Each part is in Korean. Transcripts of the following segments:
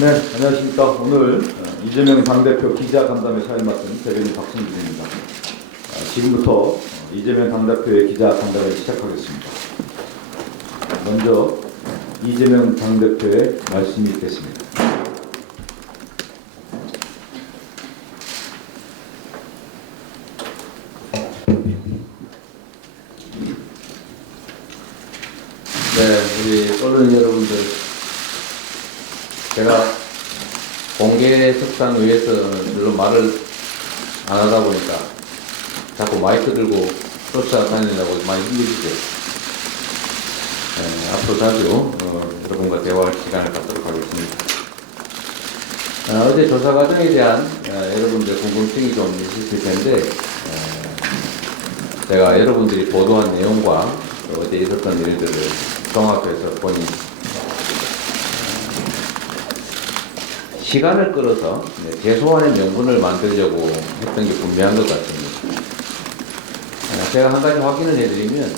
네, 안녕하십니까. 오늘 이재명 당대표 기자간담회 사회 맡은 대변인 박승준입니다. 지금부터 이재명 당대표의 기자간담회를 시작하겠습니다. 먼저 이재명 당대표의 말씀이 있겠습니다. 네, 우리 언론 여러분들, 제가 공개석상 위에서는 별로 말을 안 하다 보니까 자꾸 마이크 들고 쫓아다니려고 많이 힘드시죠. 네, 앞으로 자주 여러분과 대화할 시간을 갖도록 하겠습니다. 어제 조사 과정에 대한 여러분들의 궁금증이 좀 있으실 텐데, 제가 여러분들이 보도한 내용과 어제 있었던 일들을 종합해서 보니 시간을 끌어서 최소한의 명분을 만들려고 했던 게 분명한 것 같습니다. 제가 한 가지 확인을 해드리면,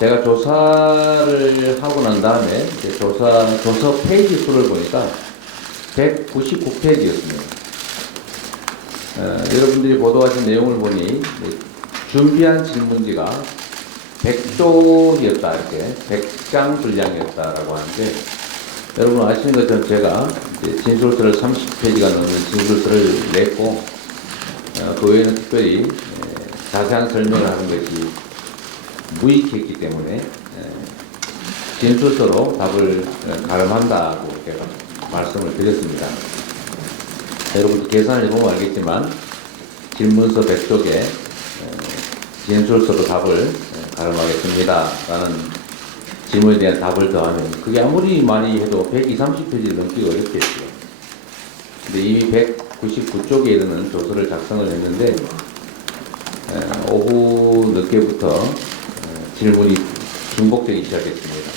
제가 조사를 하고 난 다음에 조서 페이지 수를 보니까 199페이지였습니다. 여러분들이 보도하신 내용을 보니 준비한 질문지가 100쪽이었다, 이렇게 100장 분량이었다라고 하는데, 여러분 아시는 것처럼 제가 진술서를 30페이지가 넘는 진술서를 냈고, 그 외에는 특별히 자세한 설명을 하는 것이 무익했기 때문에 진술서로 답을 가름한다고 제가 말씀을 드렸습니다. 여러분도 계산을 해보면 알겠지만 질문서 100쪽에 진술서로 답을 가름하겠습니다 라는 질문에 대한 답을 더하면 그게 아무리 많이 해도 120, 30페이지를 넘기가 어렵겠죠. 근데 이미 199쪽에 이르는 조서를 작성을 했는데, 오후 늦게부터 질문이 중복되기 시작했습니다.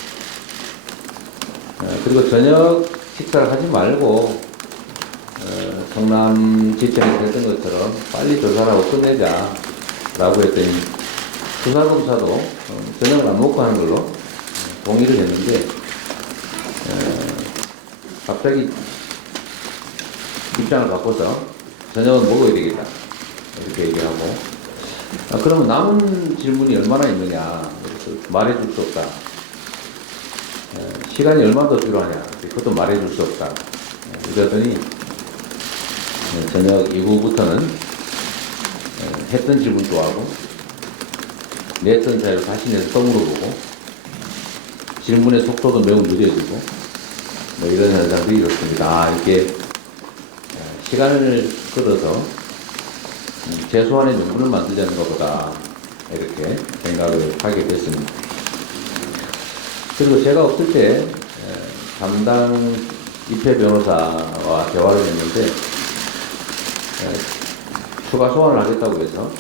그리고 저녁 식사를 하지 말고 성남지청에서 했던 것처럼 빨리 조사를 하고 끝내자 라고 했더니 수사검사도 저녁을 안 먹고 하는 걸로 동의를 했는데, 갑자기 입장을 바꿔서 저녁은 먹어야 되겠다 이렇게 얘기하고, 그러면 남은 질문이 얼마나 있느냐 말해줄 수 없다, 시간이 얼마나 더 필요하냐 그것도 말해줄 수 없다 이러더니 저녁 이후부터는 했던 질문도 하고 냈던 자료를 다시 내서 또 물어보고 질문의 속도도 매우 느려지고 뭐 이런 현상들이 있었습니다. 이렇게 시간을 끌어서 최소한의 명분을 만들자는 것보다 이렇게 생각을 하게 됐습니다. 그리고 제가 없을 때 담당 입회 변호사와 대화를 했는데, 추가 소환을 하겠다고 해서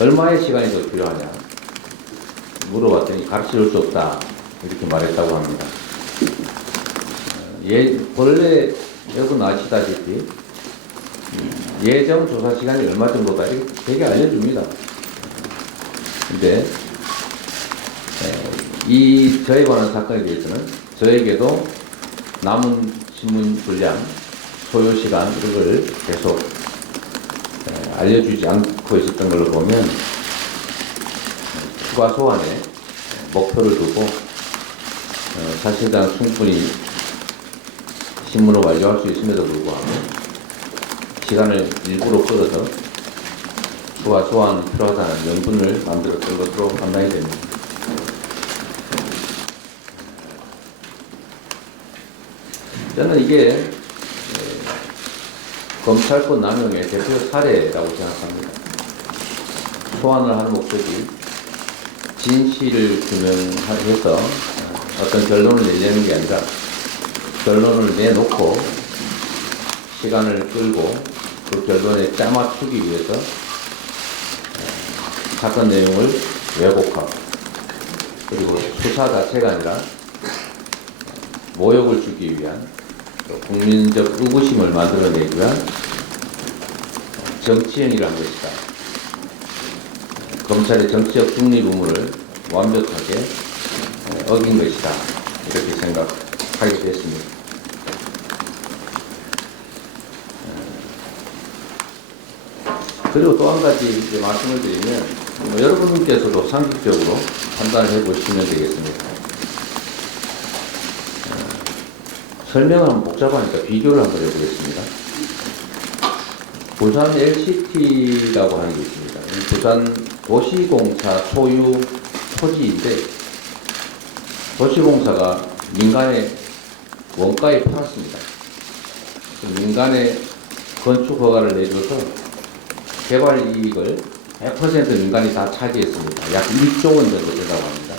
얼마의 시간이 더 필요하냐 물어봤더니 가르쳐줄 수 없다 이렇게 말했다고 합니다. 원래 여러분 아시다시피 예정 조사 시간이 얼마 정도다 이렇게 되게 알려줍니다. 근데 저에 관한 사건에 대해서는 저에게도 남은 신문 분량, 소요 시간 이런 걸 계속 알려주지 않고 있었던 걸로 보면 추가 소환에 목표를 두고 사실상 충분히 신문을 완료할 수 있음에도 불구하고 시간을 일부러 끌어서 추가 소환이 필요하다는 명분을 만들었던 것으로 판단이 됩니다. 저는 이게 검찰권 남용의 대표 사례라고 생각합니다. 소환을 하는 목적이 진실을 규명해서 어떤 결론을 내려는 게 아니라 결론을 내놓고 시간을 끌고 그 결론에 짜맞추기 위해서 사건 내용을 왜곡하고, 그리고 수사 자체가 아니라 모욕을 주기 위한, 국민적 의구심을 만들어내기 위한 정치행위를 한 것이다. 검찰의 정치적 중립 의무를 완벽하게 어긴 것이다. 이렇게 생각하게 됐습니다. 그리고 또 한 가지 이제 말씀을 드리면, 여러분께서도 상식적으로 판단해 보시면 되겠습니다. 설명은 복잡하니까 비교를 한번 해보겠습니다. 부산 LCT라고 하는 게 있습니다. 부산 도시공사 소유 토지인데, 도시공사가 민간에 원가에 팔았습니다. 민간에 건축 허가를 내줘서 개발 이익을 100% 민간이 다 차지했습니다. 약 1조 원 정도 된다고 합니다.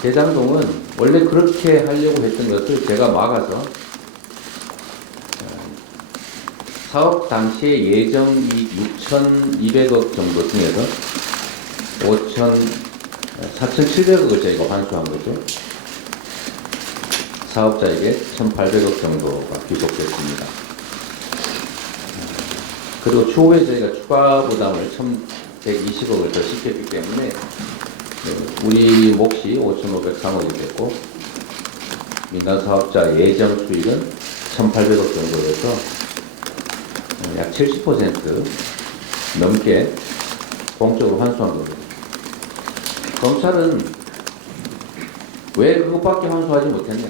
대장동은 원래 그렇게 하려고 했던 것을 제가 막아서 사업 당시에 예정 이익 6,200억 정도 중에서 4,700억을 저희가 환수한 거죠. 사업자에게 1,800억 정도가 귀속됐습니다. 그리고 추후에 저희가 추가 부담을 1,120억을 더 시켰기 때문에 우리 몫이 5,503억이 됐고, 민간 사업자 예정 수익은 1,800억 정도 돼서 약 70% 넘게 공적으로 환수한 겁니다. 검찰은 왜 그것밖에 환수하지 못했냐?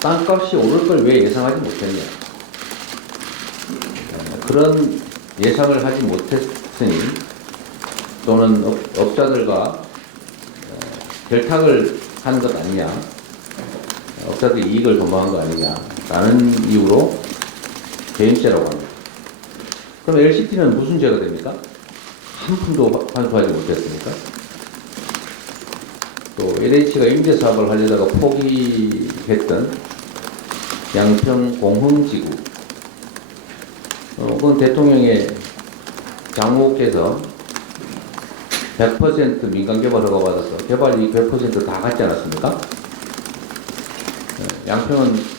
땅값이 오를 걸 왜 예상하지 못했냐? 그런 예상을 하지 못했으니, 또는 업자들과 결탁을 한 것 아니냐, 업자들이 이익을 도모한 거 아니냐라는 이유로 배임죄라고 합니다. 그럼 LCT는 무슨 죄가 됩니까? 한 푼도 환수하지 못했습니까? 또 LH가 임대사업을 하려다가 포기했던 양평 공흥지구, 그건 대통령의 장모께서 100% 민간개발 허가 받아서 개발이익 100% 다 갖지 않았습니까? 양평은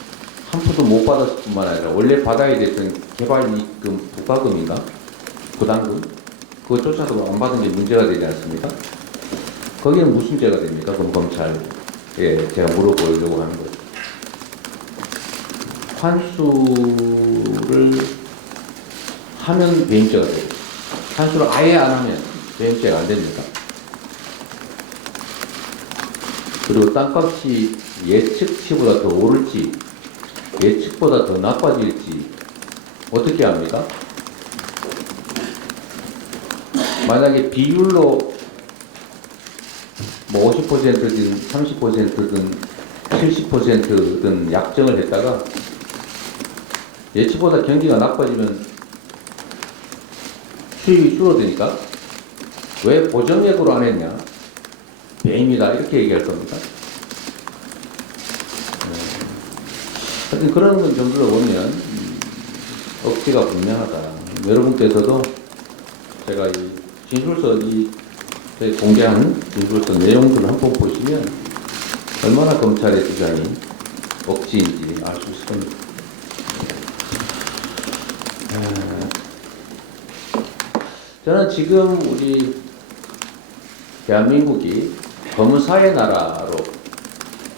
한 푼도 못 받았을 뿐만 아니라 원래 받아야 됐던 개발이익금 부과금인가? 부담금? 그것조차도 안 받은 게 문제가 되지 않습니까? 거기는 무슨 죄가 됩니까? 그럼 검찰에 제가 물어보려고 하는 거죠. 환수를 하면 배임죄가 되고, 환수를 아예 안 하면 배임죄가 안 됩니까? 그리고 땅값이 예측치보다 더 오를지, 예측보다 더 나빠질지 어떻게 합니까? 만약에 비율로 뭐 50%든 30%든 70%든 약정을 했다가 예측보다 경기가 나빠지면 수익이 줄어드니까 왜 보정액으로 안 했냐? 배임이다 이렇게 얘기할 겁니다. 하여튼 그런 건 정도로 보면 억지가 분명하다. 여러분께서도 제가 이 진술서 공개한 진술서 내용들을 한번 보시면 얼마나 검찰의 주장이 억지인지 알 수 있을 겁니다. 저는 지금 우리 대한민국이 검사의 나라로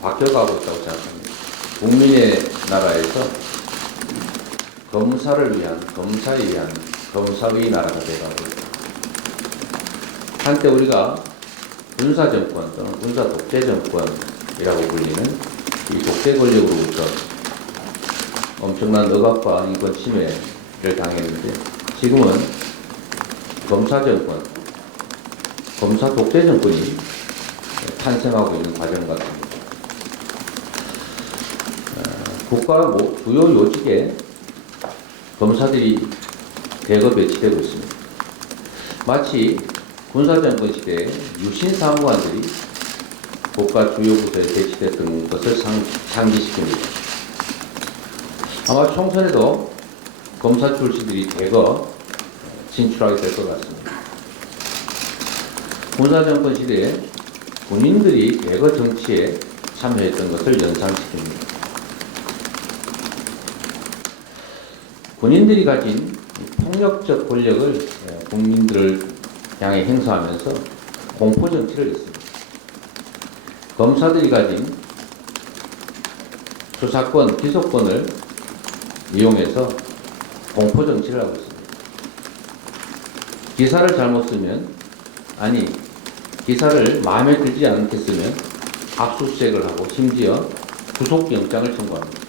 바뀌어가고 있다고 생각합니다. 국민의 나라에서 검사를 위한, 검사에 위한 검사의 나라가 되어가고 있다. 한때 우리가 군사정권 또는 군사 독재정권이라고 불리는 이 독재 권력으로부터 엄청난 억압과 인권 침해를 당했는데, 지금은 검사정권, 검사 독재정권이 탄생하고 있는 과정 같습니다. 국가 주요 요직에 검사들이 대거 배치되고 있습니다. 마치 군사정권 시대에 유신 사무관들이 국가 주요 부서에 배치됐던 것을 상기시킵니다. 아마 총선에도 검사 출신들이 대거 진출하게 될 것 같습니다. 군사정권 시대에 군인들이 대거 정치에 참여했던 것을 연상시킵니다. 군인들이 가진 폭력적 권력을 국민들을 향해 행사하면서 공포 정치를 했습니다. 검사들이 가진 수사권, 기소권을 이용해서 공포 정치를 하고 있습니다. 기사를 잘못 쓰면, 아니 기사를 마음에 들지 않겠으면 압수수색을 하고 심지어 구속영장을 청구합니다.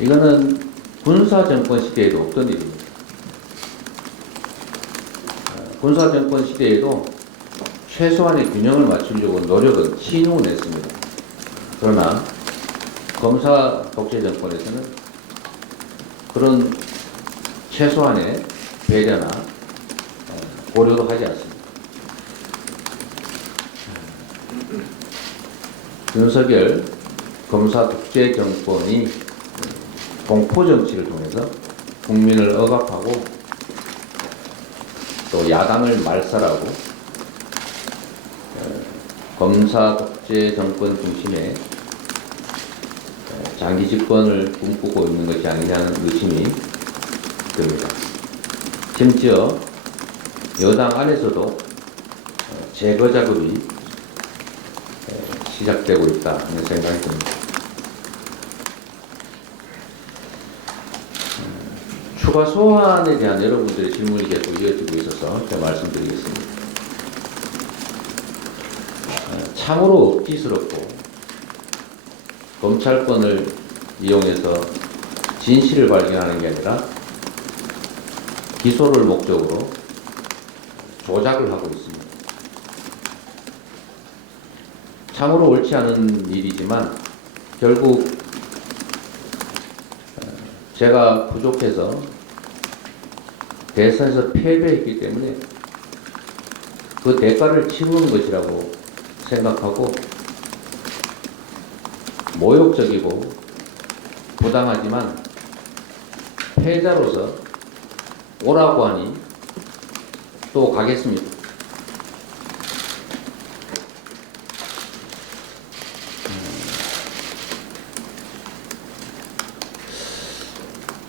이거는 군사정권 시대에도 없던 일입니다. 군사정권 시대에도 최소한의 균형을 맞추려고 노력은 신용을 냈습니다. 그러나 검사 독재 정권에서는 그런 최소한의 배려나 고려도 하지 않습니다. 윤석열 검사 독재 정권이 공포 정치를 통해서 국민을 억압하고 또 야당을 말살하고 검사 독재 정권 중심의 장기 집권을 꿈꾸고 있는 것이 아니냐는 의심이 듭니다. 심지어 여당 안에서도 제거 작업이 시작되고 있다는 생각이 듭니다. 추가 소환에 대한 여러분들의 질문이 계속 이어지고 있어서 제가 말씀드리겠습니다. 참으로 억지스럽고 검찰권을 이용해서 진실을 발견하는 게 아니라 기소를 목적으로 조작을 하고 있습니다. 참으로 옳지 않은 일이지만 결국 제가 부족해서 대선에서 패배했기 때문에 그 대가를 치르는 것이라고 생각하고 모욕적이고 부당하지만 패자로서 오라고 하니 또 가겠습니다.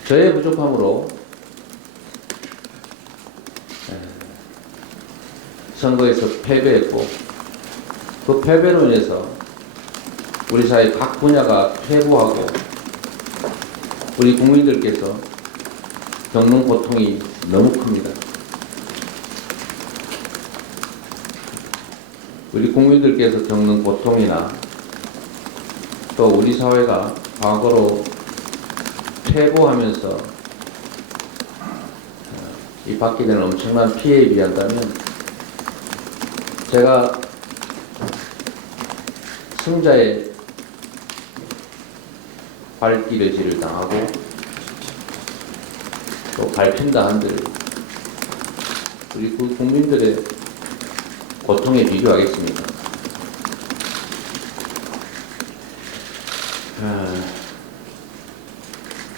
저의 부족함으로 선거에서 패배했고 그 패배로 인해서 우리 사회 각 분야가 퇴보하고 우리 국민들께서 겪는 고통이 너무 큽니다. 우리 국민들께서 겪는 고통이나 또 우리 사회가 과거로 퇴보하면서 이 받게 되는 엄청난 피해에 비한다면 제가 승자의 발길의지를 당하고 또 밟힌다 한들 우리 국민들의 고통에 비교하겠습니다.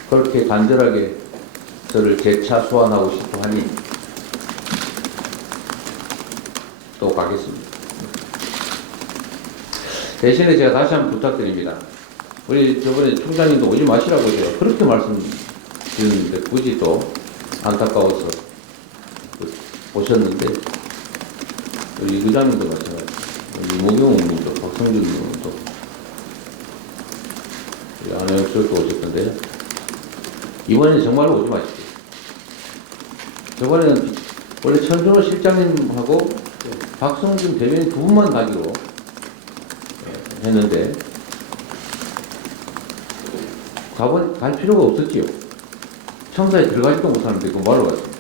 그렇게 간절하게 저를 재차 소환하고 싶어 하니 또 가겠습니다. 대신에 제가 다시 한번 부탁드립니다. 우리 저번에 총장님도 오지 마시라고 제가 그렇게 말씀드렸는데 굳이 또 안타까워서 오셨는데 우리 의장님도 마찬가지, 우리 이모경 의원님도, 박성준 의원님도, 우리 안영철도 오셨던데요. 이번에는 정말로 오지 마십시오. 저번에는 원래 천준호 실장님하고 박성준 대변인 두 분만 가기로 했는데 갈 필요가 없었지요. 청사에 들어가지도 못하는데 그 뭐하러 갔습니까?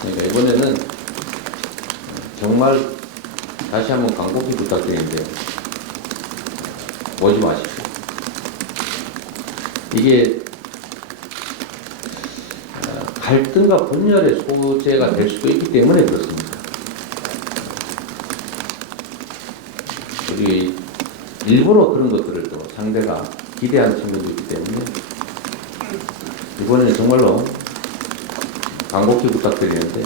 그러니까 이번에는 정말 다시 한번 간곡히 부탁드리는데 오지 마십시오. 이게 갈등과 분열의 소재가 될 수도 있기 때문에 그렇습니다. 우리 일부러 그런 것들을 또 상대가 기대하는 측면도 있기 때문에 이번에는 정말로 간곡히 부탁드리는데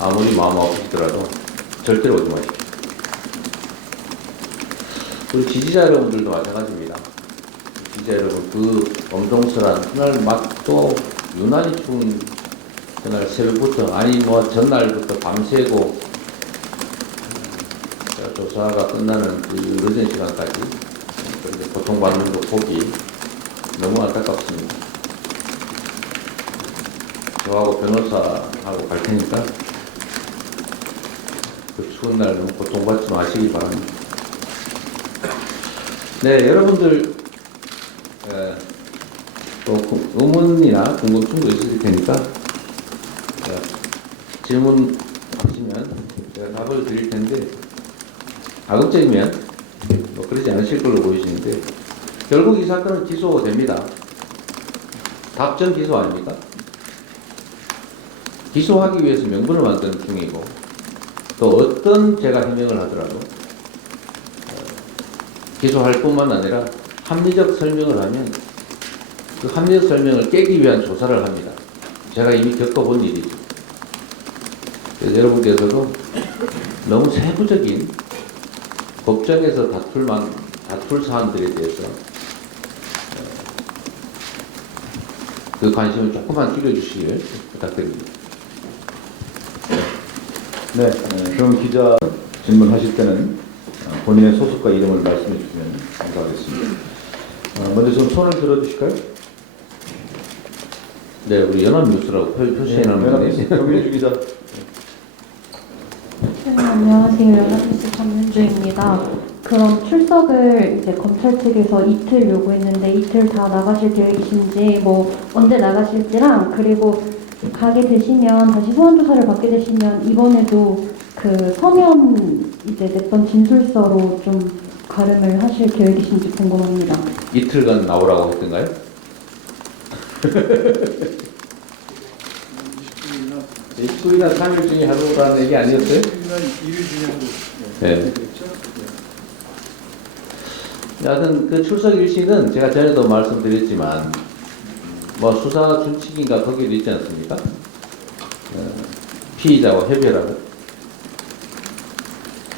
아무리 마음 아프시더라도 절대로 오지 마십시오. 그리고 지지자 여러분들도 마찬가지입니다. 진짜 여러분 그 엄동설한 그날 막 또 유난히 추운 그날 새벽부터 아니 뭐 전날부터 밤새고 조사가 끝나는 그 늦은 시간까지 그렇게 고통받는 거 보기 너무 안타깝습니다. 저하고 변호사하고 갈 테니까 그 추운 날 너무 고통받지 마시기 바랍니다. 네, 여러분들 또 의문이나 궁금증도 있으실 테니까 질문하시면 제가 답을 드릴 텐데 가급적이면 뭐 그러지 않으실 걸로 보이시는데 결국 이 사건은 기소됩니다. 답정 기소 아닙니까? 기소하기 위해서 명분을 만드는 중이고 또 어떤 제가 해명을 하더라도 기소할 뿐만 아니라 합리적 설명을 하면 그 합리적 설명을 깨기 위한 조사를 합니다. 제가 이미 겪어본 일이죠. 그래서 여러분께서도 너무 세부적인 법정에서 다툴 사안들에 대해서 그 관심을 조금만 줄여주시길 부탁드립니다. 네, 그럼 기자 질문하실 때는 본인의 소속과 이름을 말씀해 주시면 감사하겠습니다. 먼저 좀 손을 들어주실까요? 네, 우리 연합뉴스라고 표시해놓은 건데. 정민주 기자. 네, 안녕하세요. 연합뉴스 전민주입니다. 그럼 출석을 이제 검찰 측에서 이틀 요구했는데 이틀 다 나가실 계획이신지 뭐 언제 나가실지랑 그리고 가게 되시면 다시 소환 조사를 받게 되시면 이번에도 그 서면 이제 냈던 진술서로 좀 가름을 하실 계획이신지 궁금합니다. 이틀간 나오라고 했던가요? 20일이나 3일 중에 하루라는 얘기 아니었어요? 1일 중에 하루. 네. 하여튼 그 출석 일시는 제가 전에도 말씀드렸지만 뭐 수사 준칙인가 거기도 있지 않습니까? 피의자와 협의라고.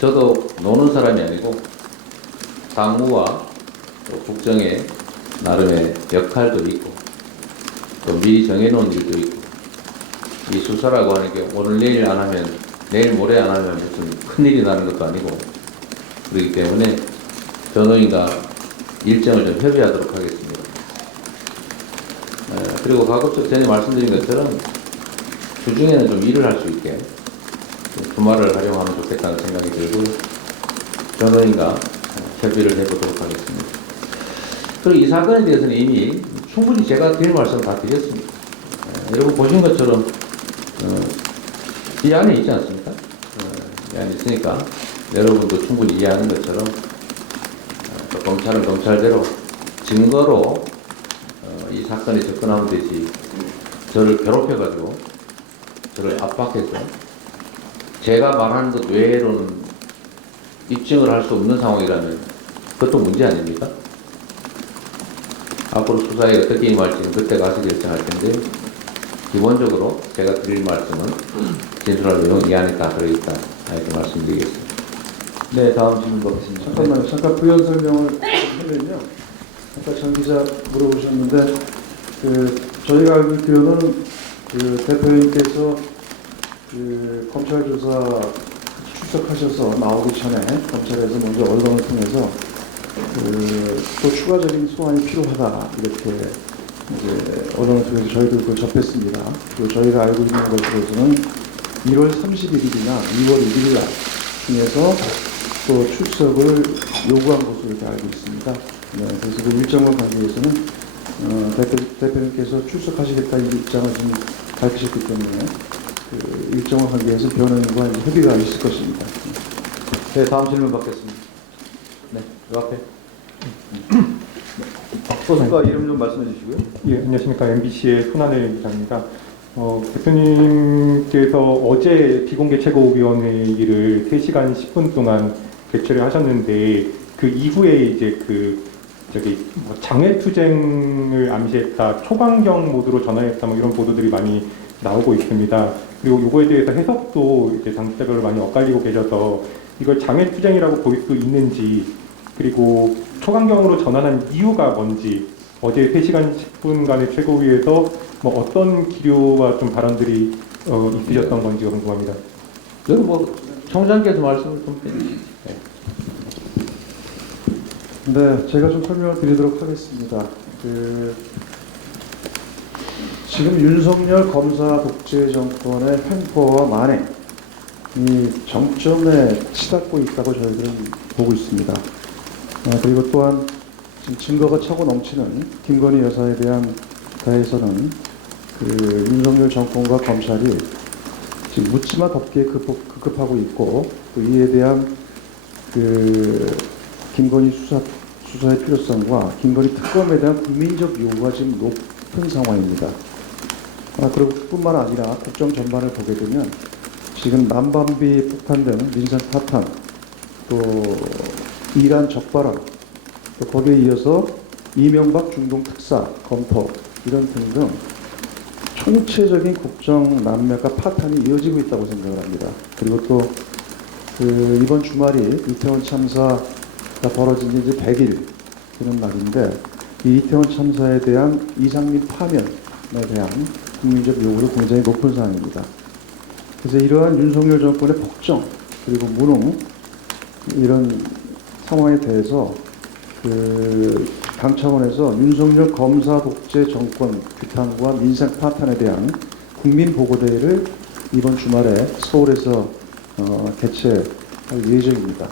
저도 노는 사람이 아니고 당무와 또 국정의 나름의 역할도 있고 또 미리 정해놓은 일도 있고 이 수사라고 하는 게 오늘 내일 안 하면 내일 모레 안 하면 무슨 큰일이 나는 것도 아니고 그렇기 때문에 변호인과 일정을 좀 협의하도록 하겠습니다. 그리고 가급적 전에 말씀드린 것처럼 주중에는 좀 일을 할 수 있게 주말을 활용하면 좋겠다는 생각이 들고 변호인과 협의를 해보도록 하겠습니다. 그리고 이 사건에 대해서는 이미 충분히 제가 드릴 말씀 다 드렸습니다. 여러분 보신 것처럼 이 안에 있지 않습니까? 이 안에 있으니까 여러분도 충분히 이해하는 것처럼 또 검찰은 검찰대로 증거로 이 사건에 접근하면 되지 저를 괴롭혀가지고 저를 압박해서 제가 말하는 것 외로는 입증을 할 수 없는 상황이라면 그것도 문제 아닙니까? 앞으로 수사에 어떻게 임할지는 그때 가서 결정할 텐데 기본적으로 제가 드릴 말씀은 진술할 내용 이 안에 다 들어있다 이렇게 말씀드리겠습니다. 네, 다음 질문 받겠습니다. 잠깐만요. 잠깐 부연 설명을 하면요. 아까 전 기자 물어보셨는데 저희가 알고 있기로는 대표님께서 검찰 조사 출석하셔서 나오기 전에 검찰에서 먼저 언론을 통해서 또 추가적인 소환이 필요하다 이렇게 이제 언론을 통해서 저희도 그걸 접했습니다. 그리고 저희가 알고 있는 것으로서는 1월 31일이나 2월 1일 날 중에서 또 출석을 요구한 것으로 이렇게 알고 있습니다. 네, 그래서 그 일정과 관계에서는 대표님께서 출석하시겠다 이 입장을 좀 밝히셨기 때문에 그 일정과 관계에서 변호인과 협의가 있을 것입니다. 네, 다음 질문 받겠습니다. 네, 그 앞에. 소속과 이름 좀 말씀해 주시고요. 예, 안녕하십니까. MBC의 손하늘 기자입니다. 대표님께서 어제 비공개 최고위원회의를 3시간 10분 동안 개최를 하셨는데 그 이후에 이제 장외투쟁을 암시했다, 초강경 모드로 전환했다 뭐 이런 보도들이 많이 나오고 있습니다. 그리고 요거에 대해서 해석도 이제 당사자별로 많이 엇갈리고 계셔서 이걸 장외투쟁이라고 볼 수 있는지 그리고 초강경으로 전환한 이유가 뭔지, 어제 3시간 10분간의 최고위에서 뭐 어떤 기류와 좀 발언들이 있으셨던 건지 궁금합니다. 저는 뭐 총장께서 말씀을 좀 해주시죠. 네, 제가 좀 설명을 드리도록 하겠습니다. 지금 윤석열 검사 독재 정권의 횡포와 만행, 이 정점에 치닫고 있다고 저희들은 보고 있습니다. 그리고 또한 지금 증거가 차고 넘치는 김건희 여사에 대한 대해서는 윤석열 정권과 검찰이 지금 묻지마 덮기에 급급하고 있고, 또 이에 대한 김건희 수사의 필요성과 김건희 특검에 대한 국민적 요구가 지금 높은 상황입니다. 그리고 뿐만 아니라 국정 전반을 보게 되면 지금 난방비 폭탄 등 민생 파탄, 또 이란 적발함, 또 거기에 이어서 이명박 중동 특사 검토 이런 등등 총체적인 국정 난맥과 파탄이 이어지고 있다고 생각을 합니다. 그리고 또 이번 주말이 이태원 참사가 벌어진 지 이제 100일 되는 날인데, 이 이태원 참사에 대한 이상민 파면에 대한 국민적 요구도 굉장히 높은 사안입니다. 그래서 이러한 윤석열 정권의 폭정 그리고 무능 이런 상황에 대해서 당 차원에서 윤석열 검사 독재 정권 규탄과 민생 파탄에 대한 국민 보고대회를 이번 주말에 서울에서 개최할 예정입니다.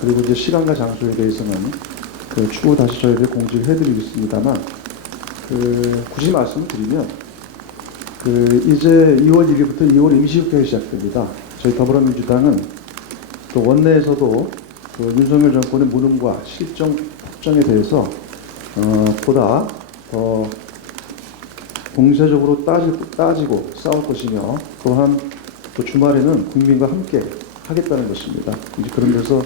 그리고 이제 시간과 장소에 대해서는 추후 다시 저희들 공지를 해드리겠습니다만, 굳이 말씀을 드리면 이제 2월 1일부터 2월 임시국회가 시작됩니다. 저희 더불어민주당은 또 원내에서도 윤석열 정권의 무능과 실정 폭정에 대해서 보다 더 공세적으로 따지고 싸울 것이며, 또한 또 주말에는 국민과 함께 하겠다는 것입니다. 이제 그런 데서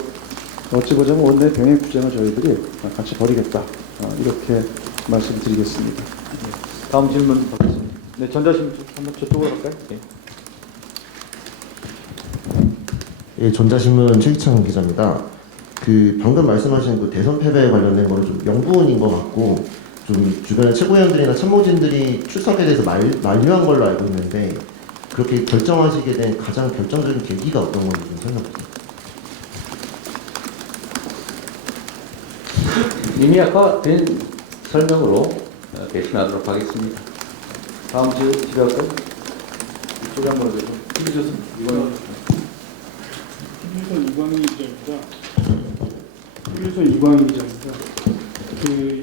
어찌 보자면 원내 병행 투쟁을 저희들이 같이 벌이겠다, 이렇게 말씀드리겠습니다. 다음 질문 받겠습니다. 네, 전자신 한번 저쪽으로 갈까요? 네. 예, 전자신문 최기창 기자입니다. 방금 말씀하신 대선 패배에 관련된 거는 좀 명분인 것 같고, 좀 주변의 최고위원들이나 참모진들이 출석에 대해서 만류한 걸로 알고 있는데, 그렇게 결정하시게 된 가장 결정적인 계기가 어떤 건지 좀 설명 부탁드립니다. 이미 아까 된 설명으로 대신하도록 하겠습니다. 다음 질의할까요? 이쪽에 한번 해주세요. 김희조선 이광희 기자입니다.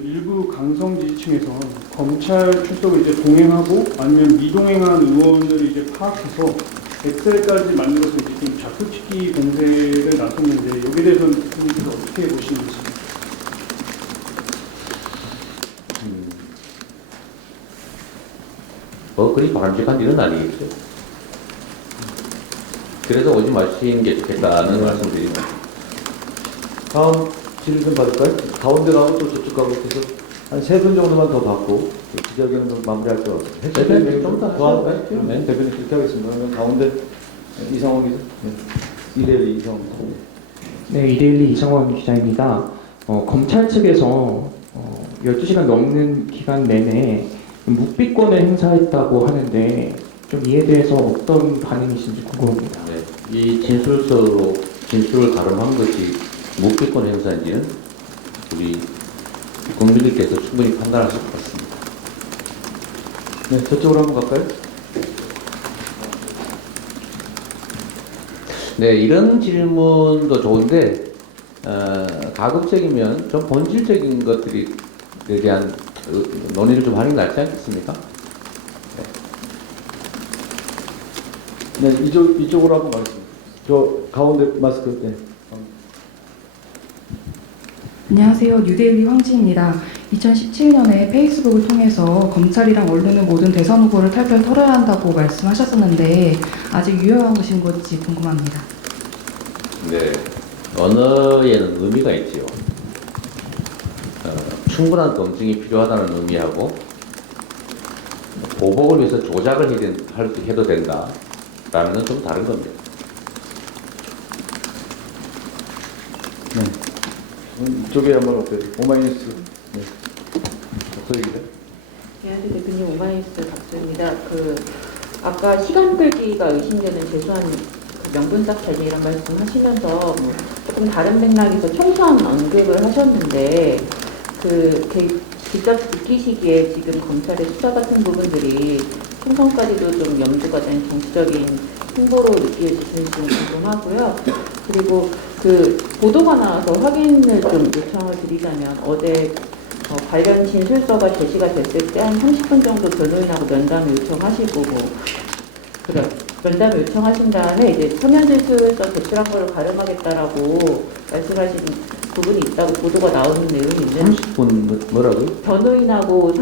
일부 강성 지지층에서 검찰 출석을 이제 동행하고 아니면 미동행한 의원들을 이제 파악해서 엑셀까지 만들어서 이제 좀 자투치기 공세를 나섰는데, 여기에 대해서는 대표님께서 어떻게 보시는지? 그리 바람직한 일은 아니겠죠. 그래서 오지 마시는 게 좋겠다는 말씀드립니다. 다음 질의 좀 받을까요? 가운데 가고 또 저쪽 가고 해서 한 3분 정도만 더 받고 기자회견을 좀 마무리할 것 같습니다. 대표님 좀더 더 하실까요? 할까요? 네. 대표님 그렇게 하겠습니다. 그러면 가운데 이상원 기자. 네. 이대리 이상원 기자. 네, 이데일리 이정원 기자입니다. 검찰 측에서 12시간 넘는 기간 내내 묵비권을 행사했다고 하는데, 좀 이에 대해서 어떤 반응이신지 궁금합니다. 네. 이 진술을 가름한 것이 묵비권 행사인지는 우리 국민들께서 충분히 판단하실 것 같습니다. 네, 저쪽으로 한번 갈까요? 네, 이런 질문도 좋은데 가급적이면 좀 본질적인 것들에 대한 논의를 좀 하는 게 낫지 않겠습니까? 네, 이쪽으로 한번 가겠습니다. 저 가운데 마스크. 네. 안녕하세요. 뉴데일리 황지입니다. 2017년에 페이스북을 통해서 검찰이랑 언론은 모든 대선 후보를 탈탈 털어야 한다고 말씀하셨었는데 아직 유효하신 건지 궁금합니다. 네, 언어에는 의미가 있지요. 충분한 검증이 필요하다는 의미하고 보복을 위해서 조작을 해도 된다라는 건 좀 다른 겁니다. 네. 이쪽에 한번 어때요? 오마이뉴스. 네. 박소희 기자. 안녕하세요, 대표님. 오마이뉴스 박수입니다. 아까 시간 끌기가 의심되는 재수한 명분삭 자제이란 말씀하시면서 조금 다른 맥락에서 총선 언급을 하셨는데 직접 느끼시기에 지금 검찰의 수사 같은 부분들이 총선까지도 좀 염두가 된 정치적인 행보로 느껴지시는지 좀 궁금하고요. 그리고 보도가 나와서 확인을 좀 요청을 드리자면 어제 관련 진술서가 제시가 됐을 때 한 30분 정도 변호인하고 면담을 요청하시고 면담을 요청하신 다음에 이제 서면 진술서 제출한 거를 가름하겠다라고 말씀하신 부분이 있다고 보도가 나오는 내용이 있는 30분 뭐라고요? 변호인하고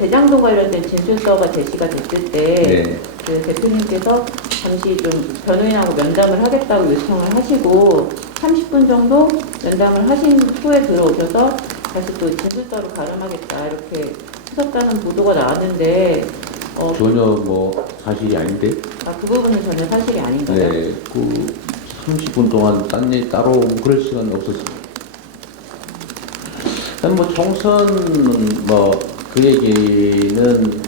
대장동 관련된 진술서가 제시가 됐을 때 네. 대표님께서 잠시 좀 변호인하고 면담을 하겠다고 요청을 하시고 30분 정도 면담을 하신 후에 들어오셔서 다시 또 진술서로 가름하겠다 이렇게 하셨다는 보도가 나왔는데 전혀 뭐 사실이 아닌데. 그 부분은 전혀 사실이 아닌가요? 네, 30분 동안 딴 일 따로 그럴 시간은 없었습니다. 일단 뭐 총선 그 얘기는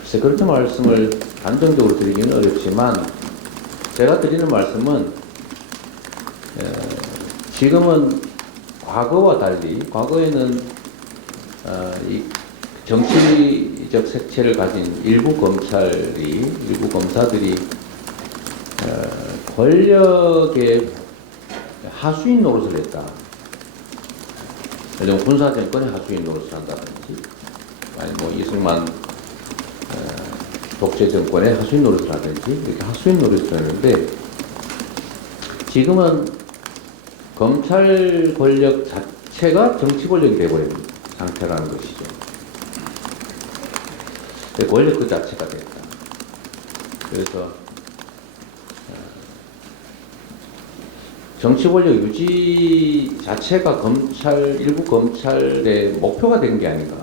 글쎄 그렇게 말씀을 단정적으로 드리기는 어렵지만 제가 드리는 말씀은 지금은 과거와 달리 과거에는 이 정치적 색채를 가진 일부 검사들이 권력의 하수인 노릇을 했다. 예를 들면 군사정권의 하수인 노릇을 한다든지 아니 뭐 이승만 독재정권의 하수인 노릇을 하든지 이렇게 하수인 노릇을 하는데 지금은 검찰 권력 자체가 정치 권력이 되어버린 상태라는 것이죠. 권력 그 자체가 됐다. 그래서 정치 권력 유지 자체가 일부 검찰의 목표가 된 게 아닌가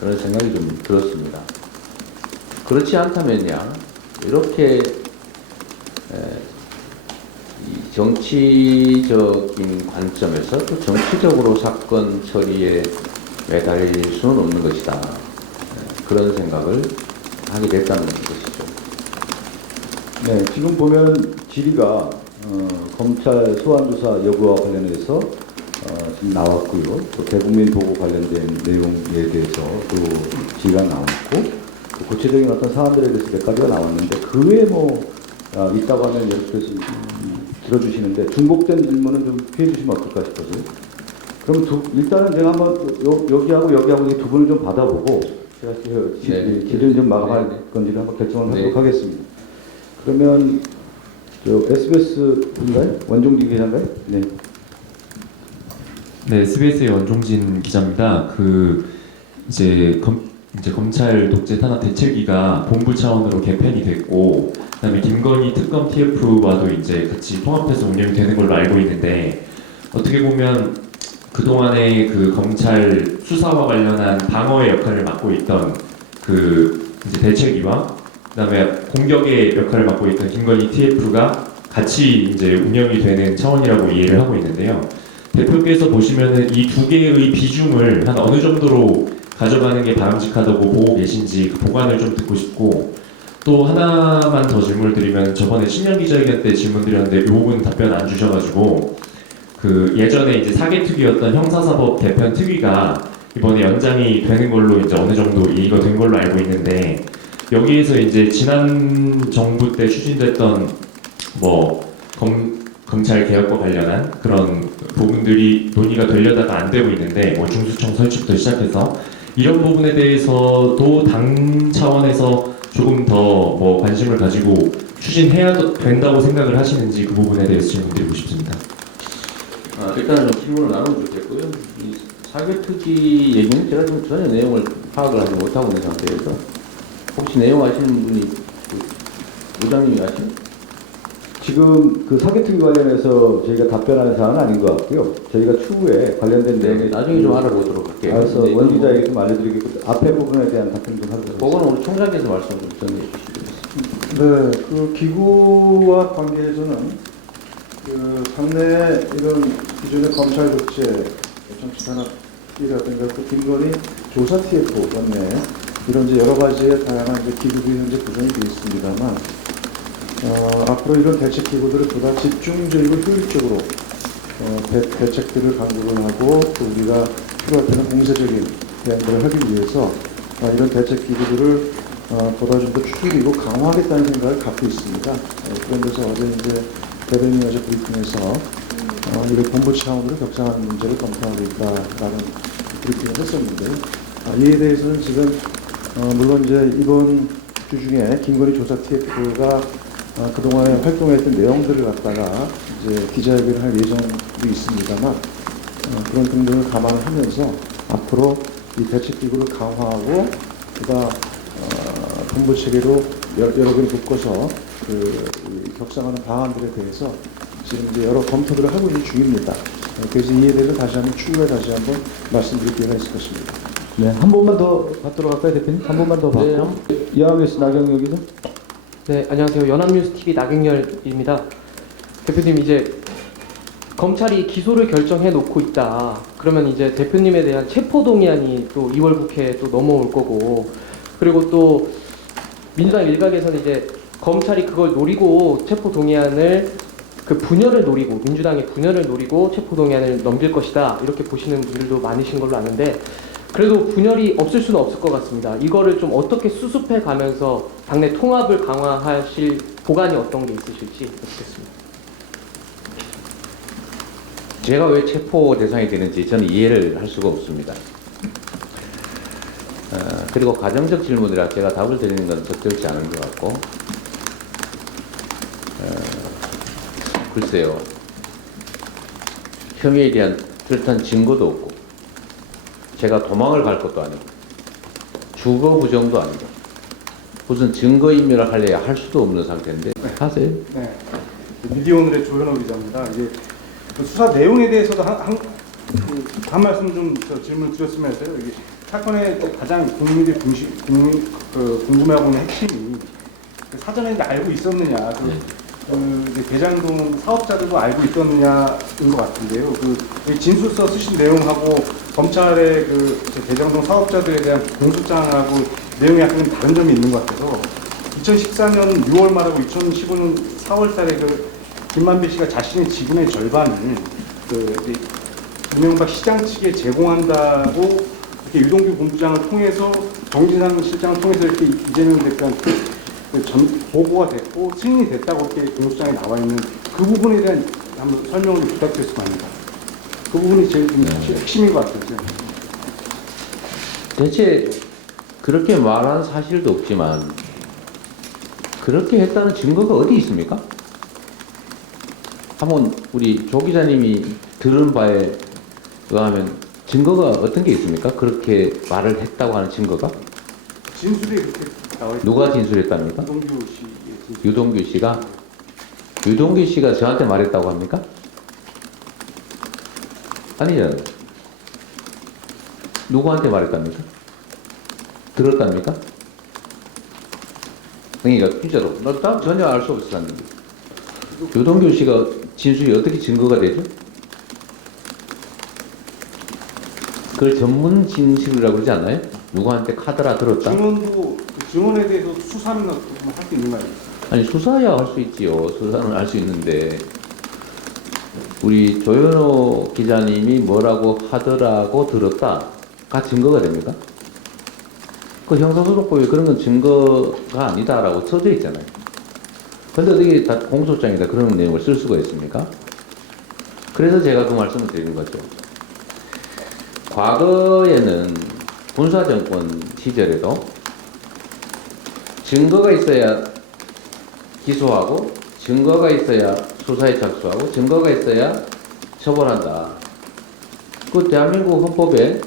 그런 생각이 좀 들었습니다. 그렇지 않다면야 이렇게 이 정치적인 관점에서 또 정치적으로 사건 처리에 매달릴 수는 없는 것이다. 그런 생각을 하게 됐다는 것이죠. 네, 지금 보면 질의가 검찰 소환조사 여부와 관련해서 지금 나왔고요. 또 대국민 보고 관련된 내용에 대해서 또 질의가 나왔고 또 구체적인 어떤 사안들에 대해서 몇 가지가 나왔는데 그 외에 있다고 하면 이렇게 들어주시는데 중복된 질문은 좀 피해 주시면 어떨까 싶어서요. 그럼 일단은 제가 한번 여기하고 이 두 분을 좀 받아보고 제가 질의를 좀 마감할 건지를 한번 결정을 하도록 하겠습니다. 그러면 SBS인가요? 원종진 기자인가요? 네. 네, SBS의 원종진 기자입니다. 이제 검찰 독재 탄압 대책위가 본부 차원으로 개편이 됐고, 그다음에 김건희 특검 TF와도 이제 같이 통합해서 운영이 되는 걸로 알고 있는데, 어떻게 보면 그동안의 검찰 수사와 관련한 방어의 역할을 맡고 있던 이제 대책위와 그다음에 공격의 역할을 맡고 있던 김건희 TF가 같이 이제 운영이 되는 차원이라고 이해를 하고 있는데요. 대표께서 보시면은 이 두 개의 비중을 한 어느 정도로 가져가는 게 바람직하다고 보고 계신지 그 보관을 좀 듣고 싶고, 또 하나만 더 질문을 드리면 저번에 신년 기자회견 때 질문 드렸는데 이 부분 답변 안 주셔가지고 예전에 이제 사개특위였던 형사사법 개편 특위가 이번에 연장이 되는 걸로 이제 어느 정도 이의가 된 걸로 알고 있는데, 여기에서 이제 지난 정부 때 추진됐던 검찰 개혁과 관련한 그런 부분들이 논의가 되려다가 안 되고 있는데, 중수청 설치부터 시작해서 이런 부분에 대해서도 당 차원에서 조금 더 관심을 가지고 추진해야 된다고 생각을 하시는지 그 부분에 대해서 질문드리고 싶습니다. 일단은 좀 질문을 나누면 좋겠고요. 이 사개특위 얘기는 제가 좀 전혀 내용을 파악을 하지 못하고 있는 상태에서 혹시 내용 아시는 분이 부장님이 아시나요? 지금 사개특위 관련해서 저희가 답변하는 사항은 아닌 것 같고요. 저희가 추후에 관련된 내용에 나중에 좀 알아보도록 할게요. 알아서 원 기자에게 좀 알려드리겠고 앞에 부분에 대한 답변 좀 하도록 하겠습니다. 그거는 우리 총장께서 말씀 좀 전해 주시겠습니다. 네, 기구와 관계에서는 그 당내에 이런 기존의 검찰 독재, 정치 탄압이라든가 또 김건희 조사 TF 관내 이런 이제 여러 가지의 다양한 이제 기구들이 현재 구성이 되어 있습니다만 앞으로 이런 대책 기구들을 보다 집중적이고 효율적으로 대책들을 강구를 하고 또 우리가 필요할 때는 공세적인 대응을 하기 위해서 이런 대책 기구들을 보다 좀 더 추리고 강화하겠다는 생각을 갖고 있습니다. 그런 데서 어제 이제 대변인이 어제 브리핑에서 이를 본부 차원으로 격상하는 문제를 검토하고 있다라는 브리핑을 했었는데요. 이에 대해서는 지금 물론 이제 이번 주 중에 김건희 조사 TF가 그동안에 활동했던 내용들을 갖다가 이제 기자회견을 할 예정도 있습니다만 그런 등등을 감안을 하면서 앞으로 이 대책기구를 강화하고 보다 본부 체계로 여러 개를 묶어서 이 격상하는 방안들에 대해서 지금 이제 여러 검토들을 하고 있는 중입니다. 그래서 이에 대해서 다시 한번 말씀드릴 기회가 있을 것입니다. 네, 한 번만 더 받도록 할까요, 대표님? 한 번만 더 받고. 이하메스 나경영 기자. 네, 안녕하세요. 연합뉴스TV 나경열입니다. 대표님, 이제 검찰이 기소를 결정해 놓고 있다. 그러면 이제 대표님에 대한 체포동의안이 또 2월 국회에 또 넘어올 거고, 그리고 또 민주당 일각에서는 이제 검찰이 그걸 노리고 체포동의안을 그 분열을 노리고 민주당의 분열을 노리고 체포동의안을 넘길 것이다. 이렇게 보시는 분들도 많으신 걸로 아는데 그래도 분열이 없을 수는 없을 것 같습니다. 이거를 좀 어떻게 수습해 가면서 당내 통합을 강화하실 보관이 어떤 게 있으실지 여쭙겠습니다. 제가 왜 체포 대상이 되는지 저는 이해를 할 수가 없습니다. 그리고 가정적 질문이라 제가 답을 드리는 건 적절치 않은 것 같고, 글쎄요. 혐의에 대한 뚜렷한 증거도 없고, 제가 도망을 갈 것도 아니고, 주거 부정도 아니고, 무슨 증거인멸을 하려야 할 수도 없는 상태인데, 하세요? 네. 미디어오늘의 조현호 기자입니다. 이제 그 수사 내용에 대해서도 한 말씀 좀 질문을 드렸으면서요. 이게 사건의 가장 국민들이 궁금해하고 있는 핵심이 사전에 알고 있었느냐, 이제 대장동 사업자들도 알고 있었느냐인 것 같은데요. 그 진술서 쓰신 내용하고 검찰의 대장동 사업자들에 대한 공소장하고 내용이 약간 다른 점이 있는 것 같아서 2014년 6월 말하고 2015년 4월 달에 김만배 씨가 자신의 지분의 절반을 이명박 시장 측에 제공한다고 이렇게 유동규 본부장을 통해서 정진상 실장을 통해서 이렇게 이재명 대표한테 보고가 됐고 승인이 됐다고 이렇게 공소장에 나와 있는 그 부분에 대한 한번 설명을 부탁드렸으면 합니다. 그 부분이 제일 핵심인 것 같아요. 대체 그렇게 말한 사실도 없지만 그렇게 했다는 증거가 어디 있습니까? 한번 우리 조 기자님이 들은 바에 의하면 증거가 어떤 게 있습니까? 그렇게 말을 했다고 하는 증거가? 진술이 그렇게 나와 있습니다. 누가 진술했답니까? 유동규 씨가? 유동규 씨가 저한테 말했다고 합니까? 아니잖아요. 누구한테 말했답니까? 들었답니까? 그러니까 진짜로 나 전혀 알 수 없었는데 유동규 씨가 진술이 어떻게 증거가 되죠? 그걸 전문 진술이라고 그러지 않나요? 누구한테 카드라 들었다? 증언에 대해서 수사는 할 수 있는 거 아닙니까? 아니 수사야 할 수 있지요. 수사는 할 수 있는데 우리 조현호 기자님이 뭐라고 하더라고 들었다가 증거가 됩니까? 그 형사소송법에 그런 건 증거가 아니다라고 써져 있잖아요. 근데 어떻게 다 공소장에다 그런 내용을 쓸 수가 있습니까? 그래서 제가 그 말씀을 드리는 거죠. 과거에는 군사정권 시절에도 증거가 있어야 기소하고 증거가 있어야 수사에 착수하고 증거가 있어야 처벌한다. 그 대한민국 헌법에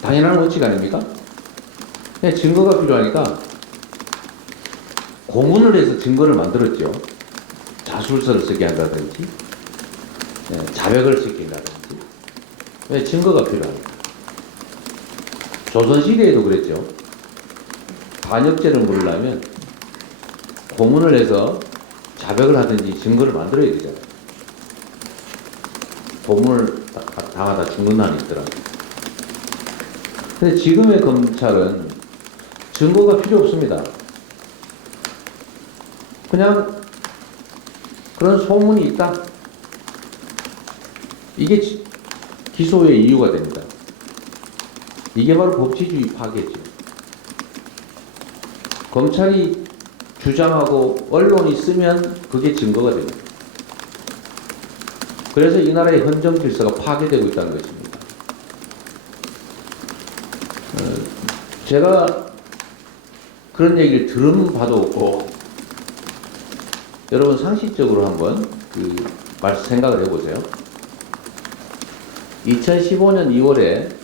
당연한 원칙 아닙니까? 그냥 증거가 필요하니까 고문을 해서 증거를 만들었죠. 자술서를 쓰게 한다든지 자백을 시킨다든지. 왜 증거가 필요합니다. 조선시대에도 그랬죠. 반역죄를 물으려면 고문을 해서 자백을 하든지 증거를 만들어야 되잖아요. 고문을 당하다 죽는 한이 있더라고요. 근데 지금의 검찰은 증거가 필요 없습니다. 그냥 그런 소문이 있다. 이게 기소의 이유가 됩니다. 이게 바로 법치주의 파괴죠. 검찰이 주장하고 언론이 쓰면 그게 증거가 됩니다. 그래서 이 나라의 헌정 질서가 파괴되고 있다는 것입니다. 제가 그런 얘기를 들은 바도 없고, 여러분 상식적으로 한번 생각을 해보세요. 2015년 2월에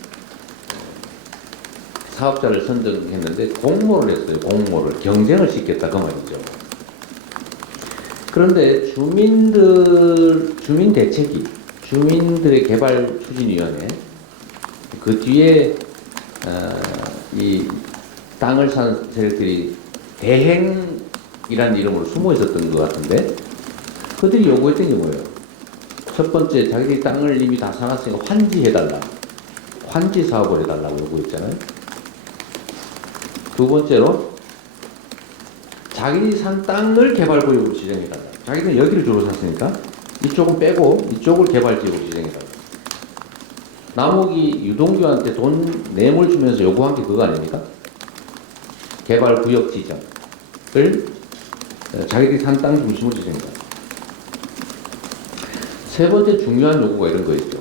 사업자를 선정했는데 공모를 했어요. 공모를. 경쟁을 시켰다 그 말이죠. 그런데 주민대책위, 주민들의 개발 추진위원회, 그 뒤에 이 땅을 산 세력들이 대행이라는 이름으로 숨어 있었던 것 같은데, 그들이 요구했던 게 뭐예요? 첫 번째, 자기들이 땅을 이미 다 사놨으니까 환지해달라. 환지 사업을 해달라고 요구했잖아요. 두 번째로, 자기들이 산 땅을 개발구역으로 지정해달라. 자기들은 여기를 주로 샀으니까 이쪽은 빼고 이쪽을 개발지역으로 지정해달라. 남욱이 유동규한테 돈 뇌물 주면서 요구한 게 그거 아닙니까? 개발구역 지정을 자기들이 산 땅 중심으로 지정해달라. 세 번째 중요한 요구가 이런 거였죠.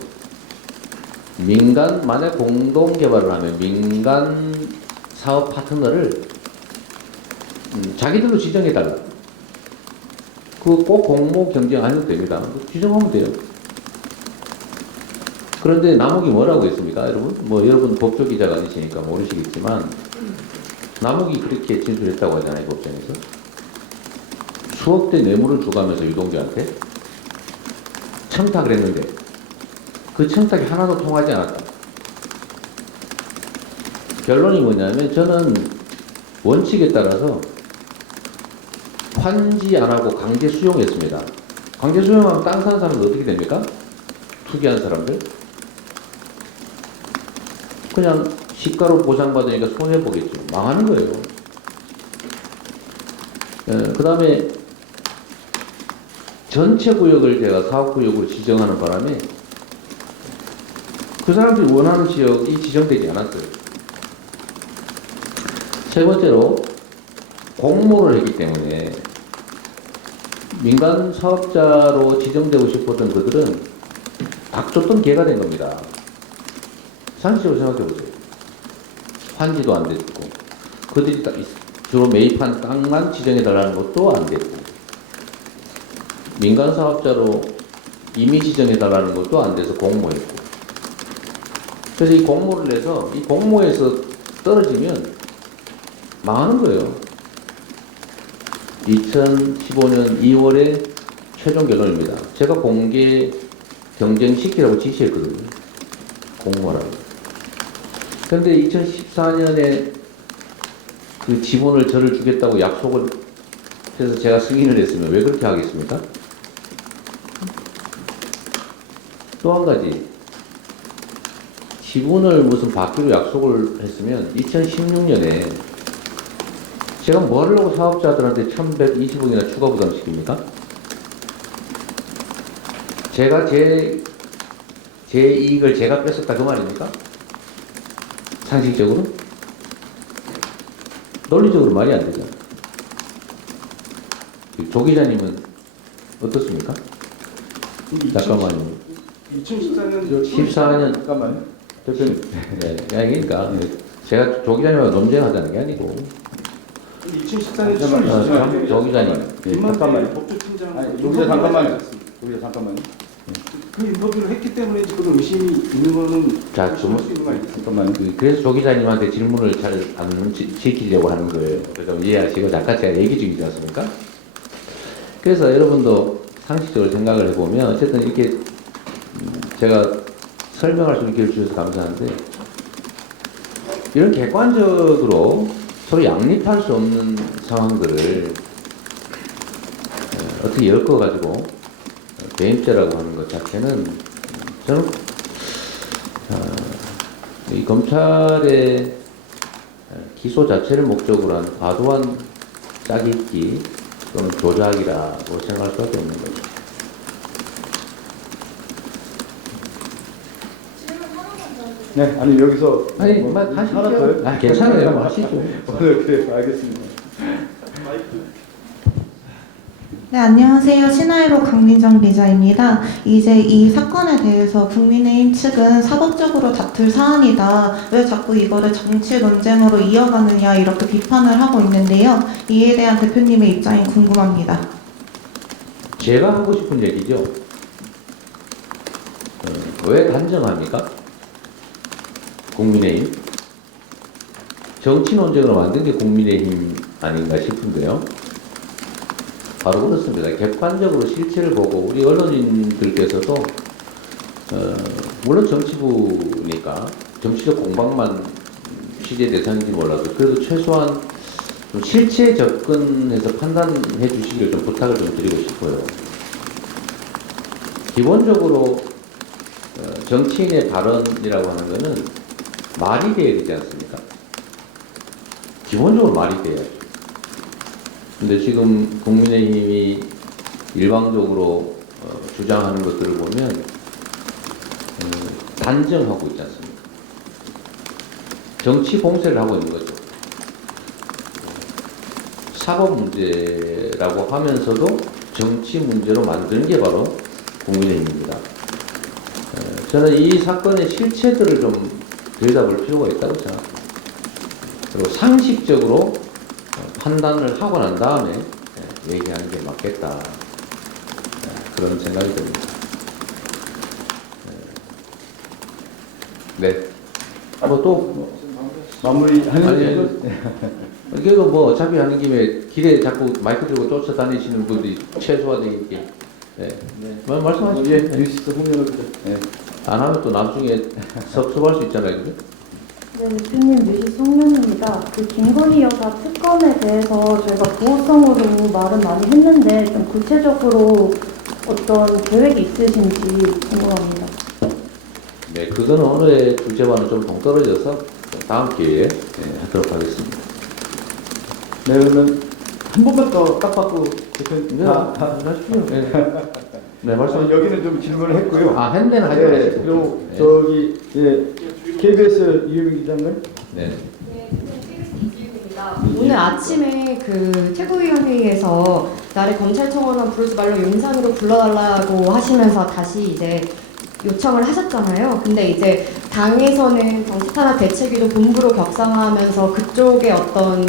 만약 공동 개발을 하면 민간 사업 파트너를 자기들로 지정해달라. 그거 꼭 공모 경쟁 안 해도 됩니다. 지정하면 돼요. 그런데 남욱이 뭐라고 했습니까, 여러분? 여러분 법조 기자가 아니시니까 모르시겠지만, 남욱이 그렇게 진술했다고 하잖아요, 법정에서. 수억 대 뇌물을 주가면서 유동규한테 청탁을 했는데, 그 청탁이 하나도 통하지 않았다. 결론이 뭐냐면, 저는 원칙에 따라서 환지 안 하고 강제 수용했습니다. 강제 수용하면 땅 사는 사람들 어떻게 됩니까? 투기한 사람들? 그냥 시가로 보상받으니까 손해보겠죠. 망하는 거예요. 그 다음에 전체 구역을 제가 사업구역으로 지정하는 바람에 그 사람들이 원하는 지역이 지정되지 않았어요. 세 번째로 공모를 했기 때문에 민간 사업자로 지정되고 싶었던 그들은 닥쳤던 개가 된 겁니다. 상식적으로 생각해 보세요. 환지도 안 됐고, 그들이 주로 매입한 땅만 지정해달라는 것도 안 됐고, 민간 사업자로 이미 지정해달라는 것도 안 돼서 공모했고, 그래서 이 공모를 해서 이 공모에서 떨어지면 망하는 거예요. 2015년 2월에 최종 결론입니다. 제가 공개 경쟁시키라고 지시했거든요. 공모하라고. 그런데 2014년에 그 지분을 저를 주겠다고 약속을 해서 제가 승인을 했으면 왜 그렇게 하겠습니까? 또 한 가지, 지분을 무슨 받기로 약속을 했으면 2016년에 제가 뭐 하려고 사업자들한테 1120억이나 추가 부담시킵니까? 제가 제 이익을 제가 뺏었다 그 말입니까? 상식적으로? 논리적으로 말이 안 되죠. 조 기자님은 어떻습니까? 잠깐만요. 2014년 14년 잠깐만요. 대표님, 네, 그러니까 제가 조 기자님하고 논쟁하자는 게 아니고 2014년 7월 조 기자님, 잠깐만요. 법조팀장 조기자 잠깐만요. 조기자 잠깐만요. 그 인터뷰를 했기 때문에 그런 의심이 있는 거는 자, 의심할 수 있는 거 아닙니까? 잠깐만요. 그래서 조 기자님한테 질문을 잘 안 지키려고 하는 거예요. 그래서 이해하시고 잠깐 제가 얘기 중이지 않습니까? 그래서 여러분도 상식적으로 생각을 해보면 어쨌든 이렇게 제가 설명할 수 있는 기회를 주셔서 감사한데, 이런 객관적으로 서로 양립할 수 없는 상황들을 어떻게 엮어가지고 배임죄라고 하는 것 자체는 저는 이 검찰의 기소 자체를 목적으로 한 과도한 짜깁기 또는 조작이라고 생각할 수밖에 없는 거죠. 네, 아니 여기서 아니, 뭐 하시죠. 하나 더요? 아, 괜찮아요. 뭐 하시죠. 오늘 그래 알겠습니다. 네, 안녕하세요. 신화일보 강민정 기자입니다. 이제 이 사건에 대해서 국민의힘 측은 사법적으로 다툴 사안이다. 왜 자꾸 이거를 정치 논쟁으로 이어가느냐 이렇게 비판을 하고 있는데요. 이에 대한 대표님의 입장이 궁금합니다. 제가 하고 싶은 얘기죠. 왜 단정합니까? 국민의힘? 정치 논쟁으로 만든 게 국민의힘 아닌가 싶은데요. 바로 그렇습니다. 객관적으로 실체를 보고 우리 언론인들께서도 물론 정치부니까 정치적 공방만 취재 대상인지 몰라도 그래도 최소한 좀 실체에 접근해서 판단해 주시기를 좀 부탁을 좀 드리고 싶어요. 기본적으로 정치인의 발언이라고 하는 것은 말이 돼야 되지 않습니까? 기본적으로 말이 돼야죠. 근데 지금 국민의힘이 일방적으로 주장하는 것들을 보면 단정하고 있지 않습니까? 정치 공세를 하고 있는 거죠. 사법 문제라고 하면서도 정치 문제로 만드는 게 바로 국민의힘입니다. 저는 이 사건의 실체들을 좀 들여다볼 필요가 있다고 생각합니다. 그리고 상식적으로 판단을 하고 난 다음에 얘기하는 게 맞겠다. 그런 생각이 듭니다. 네. 뭐 또 마무리 하는 그래도 뭐 어차피 하는 김에 길에 자꾸 마이크 들고 쫓아다니시는 분들이 최소화되게 말씀하시죠. 예, 뉴스 홍련호 기자. 예. 안 하면 또 나중에 섭섭할 수 있잖아요. 그죠? 네, 대표님 뉴스 송년입니다. 그 김건희 여사 특검에 대해서 저희가 보호성으로 말은 많이 했는데 좀 구체적으로 어떤 계획이 있으신지 궁금합니다. 네, 그거는 오늘의 주제와는 좀 동떨어져서 다음 기회에 하도록 하겠습니다. 네, 그러면 한 번만 더 딱 받고 대표님 네, 하십시오. 네, 말씀. 여기는 좀 질문을 했고요. 아, 했네는 하지 네, 마시고. 그리고 네. 저기 KBS 이유미 기자님. 네. 오늘 아침에 그 최고위원회의에서 나를 검찰청원만 부르지 말로 용산으로 불러달라고 하시면서 다시 이제 요청을 하셨잖아요. 근데 이제 당에서는 정치탄압 대책위도 본부로 격상하면서 그쪽에 어떤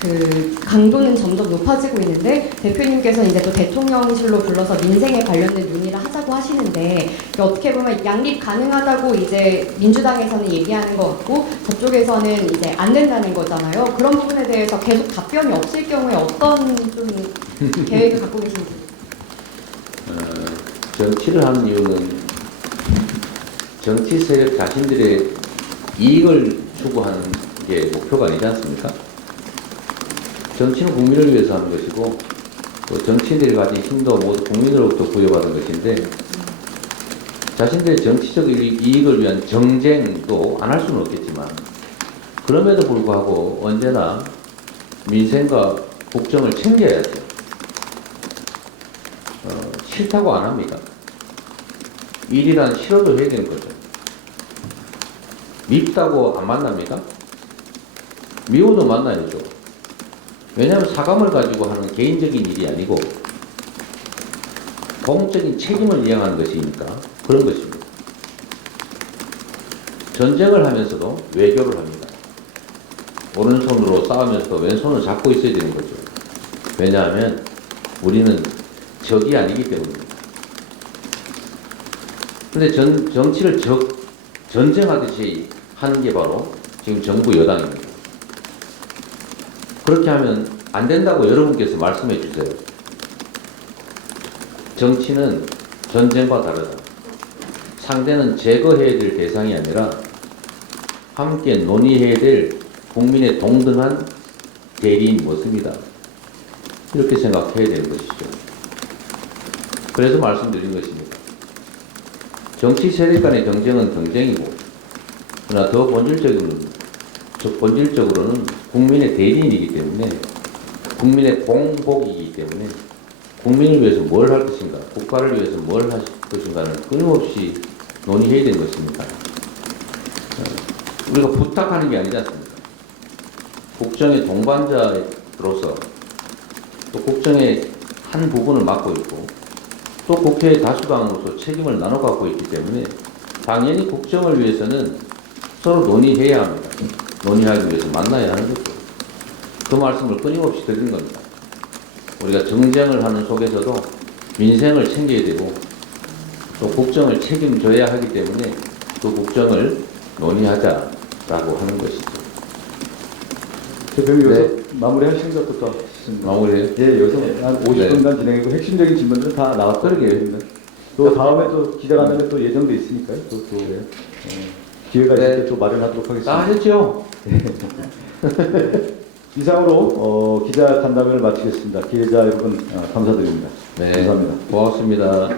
그 강도는 점점 높아지고 있는데 대표님께서 이제 또 대통령실로 불러서 민생에 관련된 논의를 하자고 하시는데 어떻게 보면 양립 가능하다고 이제 민주당에서는 얘기하는 것 같고 저쪽에서는 이제 안 된다는 거잖아요. 그런 부분에 대해서 계속 답변이 없을 경우에 어떤 좀 계획을 갖고 계신지. 정치를 하는 이유는 정치 세력 자신들의 이익을 추구하는 게 목표가 아니지 않습니까? 정치는 국민을 위해서 하는 것이고 또 정치인들이 가진 힘도 모두 국민으로부터 부여받은 것인데 자신들의 정치적 이익을 위한 정쟁도 안 할 수는 없겠지만 그럼에도 불구하고 언제나 민생과 국정을 챙겨야죠. 싫다고 안 합니까? 일이란 싫어도 해야 되는 거죠. 밉다고 안 만납니까? 미워도 만나야죠. 왜냐하면 사감을 가지고 하는 개인적인 일이 아니고 공적인 책임을 이행하는 것이니까 그런 것입니다. 전쟁을 하면서도 외교를 합니다. 오른손으로 싸우면서 왼손을 잡고 있어야 되는 거죠. 왜냐하면 우리는 적이 아니기 때문입니다. 근데 정치를 전쟁하듯이 하는 게 바로 지금 정부 여당입니다. 그렇게 하면 안 된다고 여러분께서 말씀해 주세요. 정치는 전쟁과 다르다. 상대는 제거해야 될 대상이 아니라 함께 논의해야 될 국민의 동등한 대리인 모습이다. 이렇게 생각해야 되는 것이죠. 그래서 말씀드린 것입니다. 정치 세력 간의 경쟁은 경쟁이고, 그러나 더 본질적으로는 국민의 대리인이기 때문에, 국민의 공복이기 때문에, 국민을 위해서 뭘 할 것인가, 국가를 위해서 뭘 할 것인가를 끊임없이 논의해야 되는 것입니다. 우리가 부탁하는 게 아니지 않습니까? 국정의 동반자로서 또 국정의 한 부분을 맡고 있고 또 국회의 다수당으로서 책임을 나눠 갖고 있기 때문에 당연히 국정을 위해서는 서로 논의해야 합니다. 논의하기 위해서 만나야 하는 거죠. 그 말씀을 끊임없이 드리는 겁니다. 우리가 정쟁을 하는 속에서도 민생을 챙겨야 되고 또 국정을 책임져야 하기 때문에 그 국정을 논의하자라고 하는 것이죠. 대표님 여기서 네. 마무리하시는 것부터 하겠습니다. 마무리해요? 예, 여기서 한 50분간 진행했고 핵심적인 질문들은 다 나왔거든요. 또 다음에 또 기자간담회 또 예정돼 있으니까요. 또 기회가 있을 때 또 마련하도록 하겠습니다. 다 하셨죠? 이상으로 기자 간담회를 마치겠습니다. 기자 여러분 감사드립니다. 네. 감사합니다. 고맙습니다.